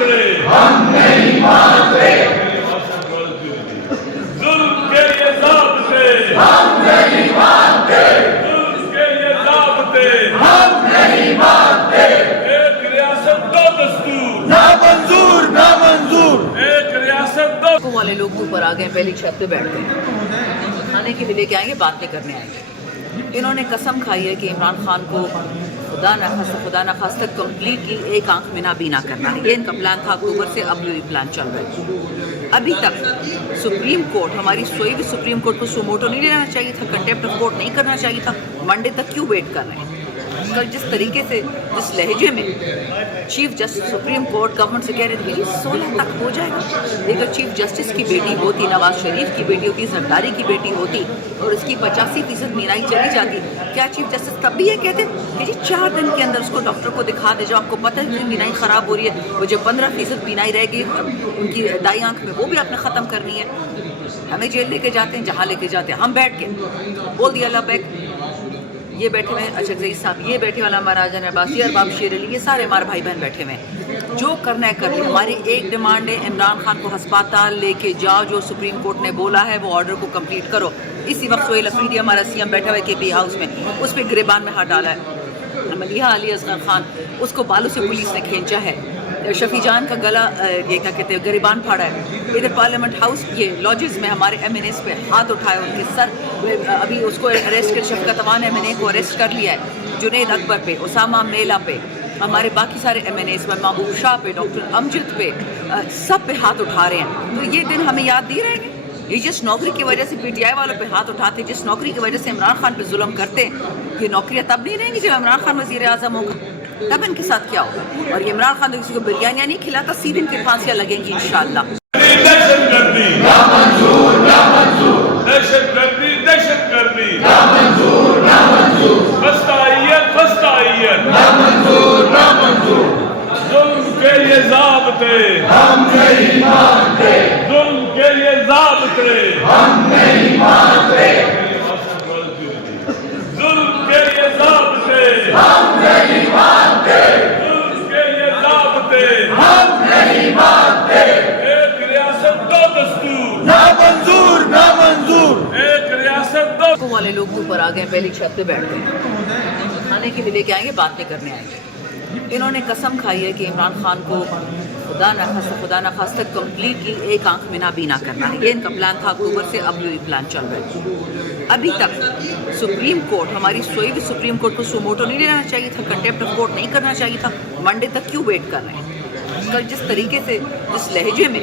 مانتے، ہم نہیں مانتے، ظلم کے یہ ضابطے ہم نہیں مانتے، ظلم کے یہ ضابطے ہم نہیں مانتے، ایک ریاست دو دستور نامنظور نامنظور، ایک ریاست دو والے لوگ اوپر آ گئے، پہلی چھت پہ بیٹھ گئے، کھانے کے لیے لے کے آئیں گے، باتیں کرنے آئیں گے۔ انہوں نے قسم کھائی ہے کہ عمران خان کو خدا نہ خواستہ کمپلیٹلی ایک آنکھ میں نابینا کرنا ہے۔ یہ ان کا پلان تھا اکتوبر سے، اب یہ پلان چل رہا ہے۔ ابھی تک سپریم کورٹ، ہماری سوئی بھی سپریم کورٹ کو سوموٹو نہیں لینا چاہیے تھا، کنٹیمپٹ آف کورٹ نہیں کرنا چاہیے تھا، منڈے تک کیوں ویٹ کر رہے ہیں؟ کل جس طریقے سے، جس لہجے میں chief justice supreme court government سے کہہ رہے تھے کہ 16 تک ہو جائے گا، لیکن چیف جسٹس کی بیٹی ہوتی، نواز شریف کی بیٹی ہوتی، زرداری کی بیٹی ہوتی اور اس کی 85% مینائی چلی جاتی، کیا چیف جسٹس تب بھی یہ کہتے کہ 4 دن کے اندر اس کو ڈاکٹر کو دکھا دے، جو آپ کو پتہ ہے کہ مینائی خراب ہو رہی ہے، وہ جو 15% مینائی رہ گئی ان کی دائیں آنکھ میں، وہ بھی آپ نے ختم کرنی ہے۔ ہمیں جیل لے کے جاتے ہیں، جہاں لے کے جاتے ہیں، ہم بیٹھ کے بول دیا اللہ بیک، یہ بیٹھے ہوئے ہیں اشرف ضعیف صاحب، یہ بیٹھے والا مہاراجا عباسی، ارباب شیر علی، یہ سارے ہمارے بھائی بہن بیٹھے ہوئے ہیں۔ جو کرنا ہے کر لیں، ہماری ایک ڈیمانڈ ہے، عمران خان کو ہسپتال لے کے جاؤ، جو سپریم کورٹ نے بولا ہے وہ آرڈر کو کمپلیٹ کرو۔ اسی وقت سہیل افریدی ہمارا سی ایم بیٹھا ہوا ہے کے پی ہاؤس میں، اس پہ گریبان میں ہاتھ ڈالا ہے۔ ملیحہ علی اصغر خان، اس کو بالوں سے پولیس نے کھینچا ہے۔ شفیع جان کا گلا یہ کیا کہتے ہیں گریبان پھاڑا ہے۔ ادھر پارلیمنٹ ہاؤس یہ لاجز میں ہمارے ایم این ایس پہ ہاتھ اٹھائے، ان کے سر ابھی اس کو اریسٹ کر، شفقت اوان ایم این اے کو اریسٹ کر لیا ہے، جنید اکبر پہ، اسامہ میلا پہ، ہمارے باقی سارے ایم این ایس پہ، محبوب شاہ پہ، ڈاکٹر امجد پہ، سب پہ ہاتھ اٹھا رہے ہیں۔ تو یہ دن ہمیں یاد نہیں رہیں گے؟ یہ جس نوکری کی وجہ سے پی ٹی آئی والوں پہ ہاتھ اٹھاتے، جس نوکری کی وجہ سے عمران خان پہ ظلم کرتے، یہ نوکریاں تب نہیں رہیں گی جب عمران خان وزیر اعظم ہوگا، تب ان کے ساتھ کیا ہوگا؟ اور یہ عمران خان تو کسی کو بریانیاں نہیں کھلاتا، سیدھے ان کی پھانسیاں لگیں گی انشاءاللہ۔ دہشت گردی نامنظور نامنظور، دہشت گردی دہشت گردی نامنظور نامنظور، فسطائیت فسطائیت نامنظور نامنظور، ظلم کے یہ ضابطے ہم نہیں مانتے، ظلم کے یہ ضابطے ہم نہیں مانتے، ظلم کے یہ ضابطے ہم نہیں مانتے، ظلم کے یہ ضابطے ہم نہیں مانتے، ایک ریاست دو دستور نامنظور نامنظور، ایک ریاست دو۔ والے لوگ اوپر آ گئے، پہلی چھت پہ بیٹھ گئے، کھانے کے لیے لے کے آئیں گے، باتیں کرنے آئیں گے۔ انہوں نے قسم کھائی ہے کہ عمران خان کو خدا نہ خواستہ کمپلیٹلی ایک آنکھ میں نابینا کرنا ہے۔ یہ ان کا پلان تھا اکتوبر سے، اب یہ پلان چل رہا ہے۔ ابھی تک سپریم کورٹ، ہماری سوئی بھی سپریم کورٹ کو سوموٹو نہیں لینا چاہیے تھا، کنٹیمپٹ آف کورٹ نہیں کرنا چاہیے تھا، منڈے تک کیوں ویٹ کر رہے ہیں؟ کل جس طریقے سے، جس لہجے میں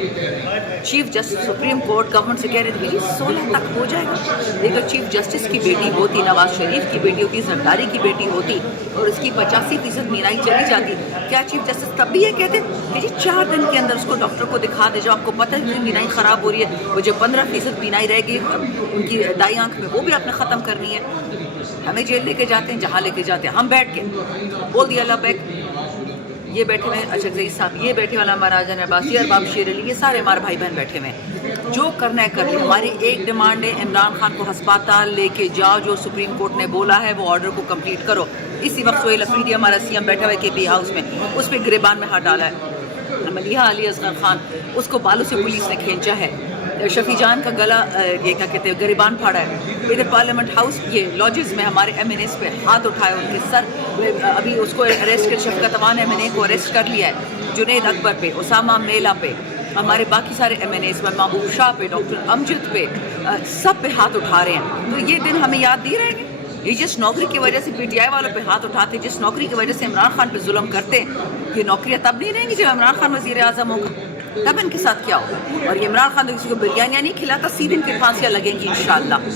chief justice supreme court government سے کہہ رہے تھے کہ 16 تک ہو جائے گا، لیکن چیف جسٹس کی بیٹی ہوتی، نواز شریف کی بیٹی ہوتی، زرداری کی بیٹی ہوتی اور اس کی 85% مینائی چلی جاتی، کیا چیف جسٹس تب بھی یہ کہتے کہ 4 دن کے اندر اس کو ڈاکٹر کو دکھا دے، جو آپ کو پتہ ہے کہ مینائی خراب ہو رہی ہے، وہ جو 15% مینائی رہ گئی ان کی دائیں آنکھ میں، وہ بھی آپ نے ختم کرنی ہے۔ ہمیں جیل لے کے جاتے ہیں، جہاں لے کے جاتے ہیں، ہم بیٹھ کے بول دیا اللہ بیک، یہ بیٹھے ہوئے ہیں اشرف ضعیف صاحب، یہ بیٹھے والا مہاراجا عباسی، ارباب شیر علی، یہ سارے ہمارے بھائی بہن بیٹھے ہوئے ہیں۔ جو کرنا ہے کر لیں، ہماری ایک ڈیمانڈ ہے، عمران خان کو ہسپتال لے کے جاؤ، جو سپریم کورٹ نے بولا ہے وہ آرڈر کو کمپلیٹ کرو۔ اسی وقت سہیل افریدی ہمارا سی ایم بیٹھا ہوا ہے کے پی ہاؤس میں، اس پہ گریبان میں ہاتھ ڈالا ہے۔ ملیحہ علی اصغر خان، اس کو بالوں سے پولیس نے کھینچا ہے۔ شفیع جان کا گلا یہ کیا کہتے ہیں گریبان پھاڑا ہے۔ ادھر پارلیمنٹ ہاؤس یہ لاجز میں ہمارے ایم این ایس پہ ہاتھ اٹھائے، ان کے سر ابھی اس کو اریسٹ کر، شفقت اوان ایم این اے کو اریسٹ کر لیا ہے، جنید اکبر پہ، اسامہ میلا پہ، ہمارے باقی سارے ایم این ایس پہ، محبوب شاہ پہ، ڈاکٹر امجد پہ، سب پہ ہاتھ اٹھا رہے ہیں۔ تو یہ دن ہمیں یاد نہیں رہیں گے؟ یہ جس نوکری کی وجہ سے پی ٹی آئی والوں پہ ہاتھ اٹھاتے، جس نوکری کی وجہ سے عمران خان پہ ظلم کرتے، یہ نوکریاں تب نہیں رہیں گی جب عمران خان وزیر اعظم ہوگا، تب ان کے ساتھ کیا ہوگا؟ اور یہ عمران خان تو کسی کو بریانیاں نہیں کھلاتا، سیدھے ان کی پھانسیاں لگیں گی انشاءاللہ۔